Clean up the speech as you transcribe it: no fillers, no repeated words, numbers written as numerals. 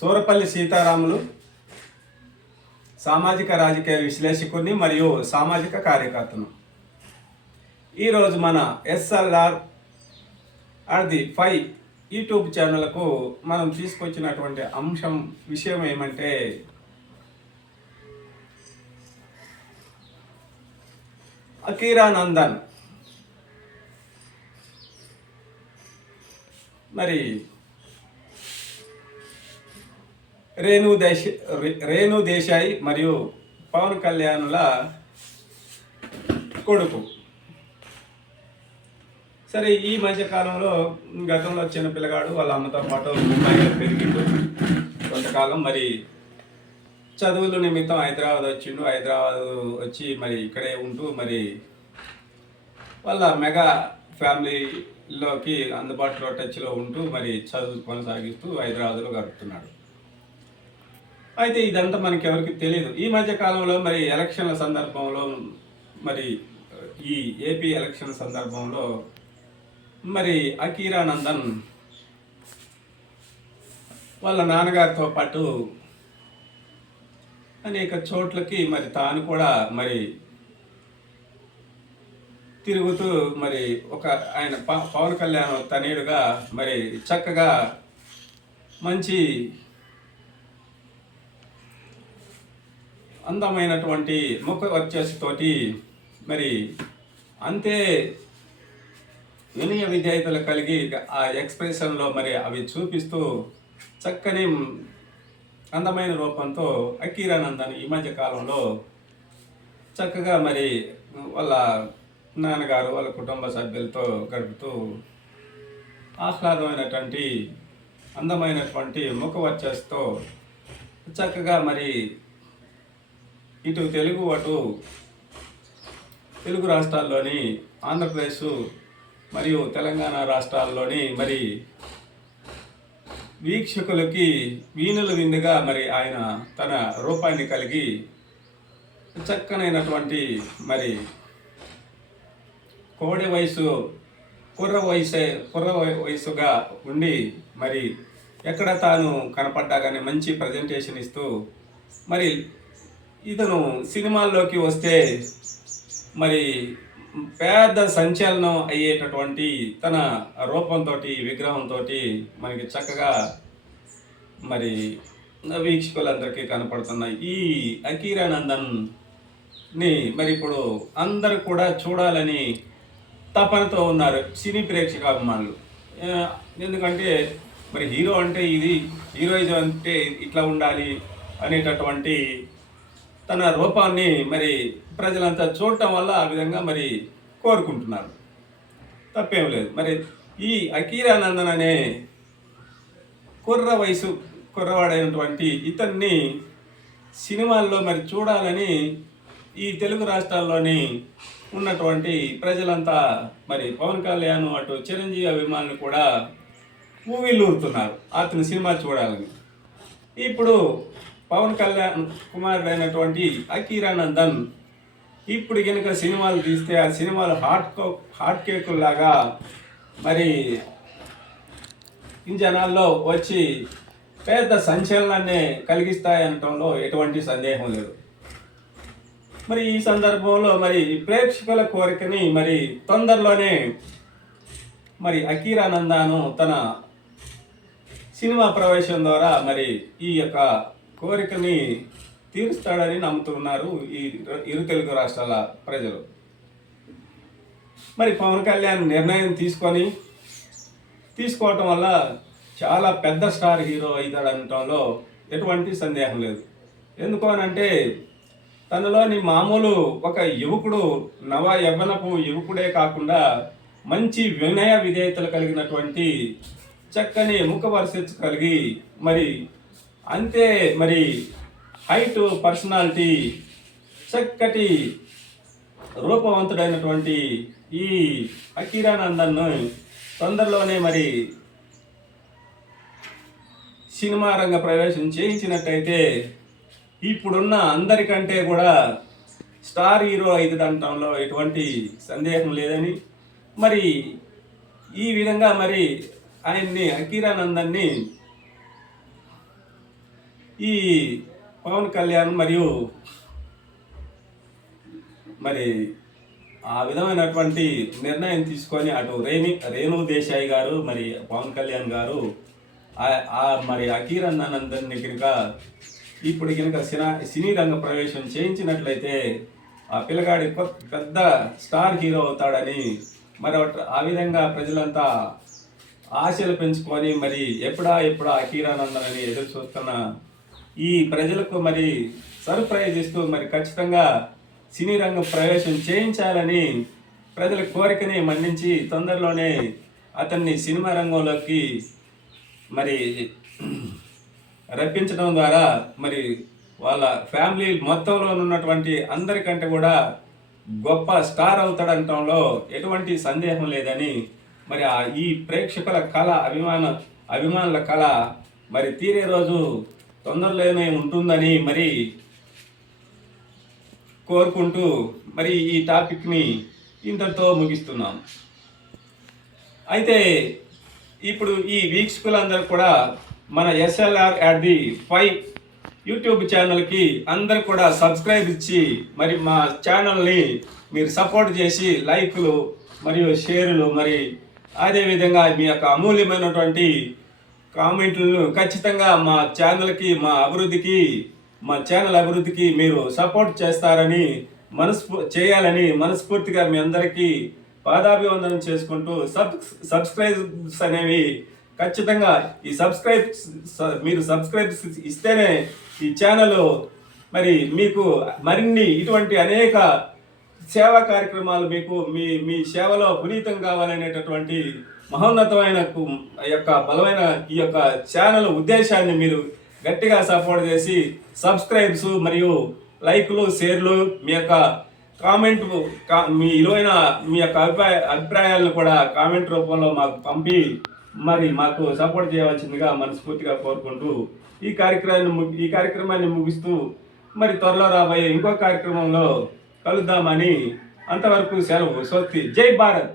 సూరపల్లి సీతారాములు సామాజిక రాజకీయ విశ్లేషకుడిని మరియు సామాజిక కార్యకర్తను. ఈరోజు మన SLR ది 5 యూట్యూబ్ ఛానల్కు మనం తీసుకొచ్చినటువంటి విషయం ఏమంటే, అకీరానందన్ మరి రేణు దేశాయ్ మరియు పవన్ కళ్యాణ్ల కొడుకు. సరే, ఈ మధ్యకాలంలో గతంలో చిన్న పిల్లగాడు వాళ్ళ అమ్మతో పాటు ముంబైలో పెరిగిండు. కొంతకాలం మరి చదువుల నిమిత్తం హైదరాబాద్ వచ్చిండు. హైదరాబాద్ వచ్చి మరి ఇక్కడే ఉంటూ మరి వాళ్ళ మెగా ఫ్యామిలీలోకి అందుబాటులో టచ్లో ఉంటూ మరి చదువు కొనసాగిస్తూ హైదరాబాద్లో గడుపుతున్నాడు. అయితే ఇదంతా మనకి ఎవరికి తెలియదు. ఈ మధ్య కాలంలో మరి ఎలక్షన్ల సందర్భంలో మరి ఈ ఏపీ ఎలక్షన్ సందర్భంలో మరి అకీరానందన్ వాళ్ళ నాన్నగారితో పాటు అనేక చోట్లకి మరి తాను కూడా మరి తిరుగుతూ మరి ఆయన పవన్ కళ్యాణ్ తనయుడుగా మరి చక్కగా మంచి అందమైనటువంటి ముఖ వర్చస్సుతోటి మరి అంతే వినయ విధేయతలు కలిగి ఆ ఎక్స్ప్రెషన్లో మరి అవి చూపిస్తూ చక్కని అందమైన రూపంతో అకీరానందన్ ఈ మధ్య కాలంలో చక్కగా మరి వాళ్ళ నాన్నగారు వాళ్ళ కుటుంబ సభ్యులతో గడుపుతూ ఆహ్లాదమైనటువంటి అందమైనటువంటి ముఖ వర్చస్సుతో చక్కగా మరి ఇటు తెలుగు రాష్ట్రాల్లోని ఆంధ్రప్రదేశ్ మరియు తెలంగాణ రాష్ట్రాల్లోని మరి వీక్షకులకి వీణుల విందుగా మరి ఆయన తన రూపాన్ని కలిగి చక్కనైనటువంటి మరి కుర్ర వయసుగా ఉండి మరి ఎక్కడ తాను కనపడ్డా కానీ మంచి ప్రజెంటేషన్ ఇస్తూ మరి ఇతను సినిమాల్లోకి వస్తే మరి పెద్ద సంచలనం అయ్యేటటువంటి తన రూపంతో విగ్రహంతో మనకి చక్కగా మరి వీక్షకులందరికీ కనపడుతున్న ఈ అకీరానందన్ని మరి ఇప్పుడు అందరూ కూడా చూడాలని తపనతో ఉన్నారు సినీ ప్రేక్షక అభిమానులు. ఎందుకంటే మరి హీరో అంటే ఇది, హీరోయిజం అంటే ఇట్లా ఉండాలి అనేటటువంటి తన రూపాన్ని మరి ప్రజలంతా చూడటం వల్ల ఆ విధంగా మరి కోరుకుంటున్నారు. తప్పేం లేదు. మరి ఈ అకీరానందన్ అనే కుర్రవాడైనటువంటి ఇతన్ని సినిమాల్లో మరి చూడాలని ఈ తెలుగు రాష్ట్రాల్లోని ఉన్నటువంటి ప్రజలంతా మరి పవన్ కళ్యాణ్ అటు చిరంజీవి అభిమానులు కూడా ఊగిల్లూరుతున్నారు అతని సినిమా చూడాలని. ఇప్పుడు పవన్ కళ్యాణ్ కుమారుడైనటువంటి అకీరానందన్ ఇప్పుడు కనుక సినిమాలు తీస్తే ఆ సినిమాలు హాట్ కేకుల్లాగా మరి జనాల్లో వచ్చి పెద్ద సంచలనాన్ని కలిగిస్తాయనటంలో ఎటువంటి సందేహం లేదు. మరి ఈ సందర్భంలో మరి ప్రేక్షకుల కోరికని మరి తొందరలోనే మరి అకీరానందన్ తన సినిమా ప్రవేశం ద్వారా మరి ఈ యొక్క కోరికని తీరుస్తాడని నమ్ముతున్నారు ఈ ఇరు తెలుగు రాష్ట్రాల ప్రజలు. మరి పవన్ కళ్యాణ్ నిర్ణయం తీసుకోవటం వల్ల చాలా పెద్ద స్టార్ హీరో అవుతాడనటంలో ఎటువంటి సందేహం లేదు. ఎందుకు అనంటే తనలోని మామూలు ఒక యువకుడు, నవ యవ్వనపు యువకుడే కాకుండా మంచి వినయ విధేయతలు కలిగినటువంటి చక్కని ముఖ వర్చస్సు కలిగి మరి అంతే మరి హైట్ పర్సనాలిటీ చక్కటి రూపవంతుడైనటువంటి ఈ అకీరానందన్ను తొందరలోనే మరి సినిమా రంగ ప్రవేశం చేయించినట్టయితే ఇప్పుడున్న అందరికంటే కూడా స్టార్ హీరో అవుతుందంటంలో ఎటువంటి సందేహం లేదని మరి ఈ విధంగా మరి అకీరానందన్ని ఈ పవన్ కళ్యాణ్ మరియు మరి ఆ విధమైనటువంటి నిర్ణయం తీసుకొని అటు రేణు దేశాయ్ గారు మరి పవన్ కళ్యాణ్ గారు మరి అకీరానందన్ని కనుక ఇప్పుడు కనుక సినీ రంగ ప్రవేశం చేయించినట్లయితే ఆ పిల్లగాడి పెద్ద స్టార్ హీరో అవుతాడని మరి ఆ విధంగా ప్రజలంతా ఆశలు పెంచుకొని మరి ఎప్పుడా అకీరానందన్ అని ఎదురు చూస్తున్న ఈ ప్రజలకు మరి సర్ప్రైజ్ ఇస్తూ మరి ఖచ్చితంగా సినీ రంగం ప్రవేశం చేయించాలని ప్రజల కోరికని మన్నించి తొందరలోనే అతన్ని సినిమా రంగంలోకి మరి రప్పించడం ద్వారా మరి వాళ్ళ ఫ్యామిలీ మొత్తంలో ఉన్నటువంటి అందరికంటే కూడా గొప్ప స్టార్ అవుతాడంటంలో ఎటువంటి సందేహం లేదని మరి ఈ ప్రేక్షకుల కళ అభిమానుల కళ మరి తీరే రోజు తొందరలోనే ఉంటుందని మరి కోరుకుంటూ మరి ఈ టాపిక్ని ఇంతటితో ముగిస్తున్నాం. అయితే ఇప్పుడు ఈ వీక్షకులందరూ కూడా మన SLR@5 యూట్యూబ్ ఛానల్కి అందరు కూడా సబ్స్క్రైబ్ ఇచ్చి మరి మా ఛానల్ని మీరు సపోర్ట్ చేసి లైకులు మరియు షేర్లు మరి అదేవిధంగా మీ యొక్క అమూల్యమైనటువంటి కామెంట్లను ఖచ్చితంగా మా ఛానల్ అభివృద్ధికి మీరు సపోర్ట్ చేస్తారని చేయాలని మనస్ఫూర్తిగా మీ అందరికీ పాదాభివందనం చేసుకుంటూ సబ్స్క్రైబ్స్ అనేవి ఖచ్చితంగా మీరు సబ్స్క్రైబ్స్ ఇస్తేనే ఈ ఛానల్ మరి మీకు మరిన్ని ఇటువంటి అనేక సేవా కార్యక్రమాలు మీకు మీ సేవలో పునీతం కావాలనేటటువంటి మహోన్నతమైన యొక్క బలమైన ఈ యొక్క ఛానల్ ఉద్దేశాన్ని మీరు గట్టిగా సపోర్ట్ చేసి సబ్స్క్రైబ్స్ మరియు లైక్లు షేర్లు మీ యొక్క కామెంట్ మీ విలువైన మీ యొక్క అభిప్రాయాలను కూడా కామెంట్ రూపంలో మాకు పంపి మరి మాకు సపోర్ట్ చేయవలసిందిగా మనస్ఫూర్తిగా కోరుకుంటూ ఈ కార్యక్రమాన్ని ముగిస్తూ మరి త్వరలో రాబోయే ఇంకో కార్యక్రమంలో కలుద్దామని అంతవరకు సెలవు. స్వస్తి. జై భారత్.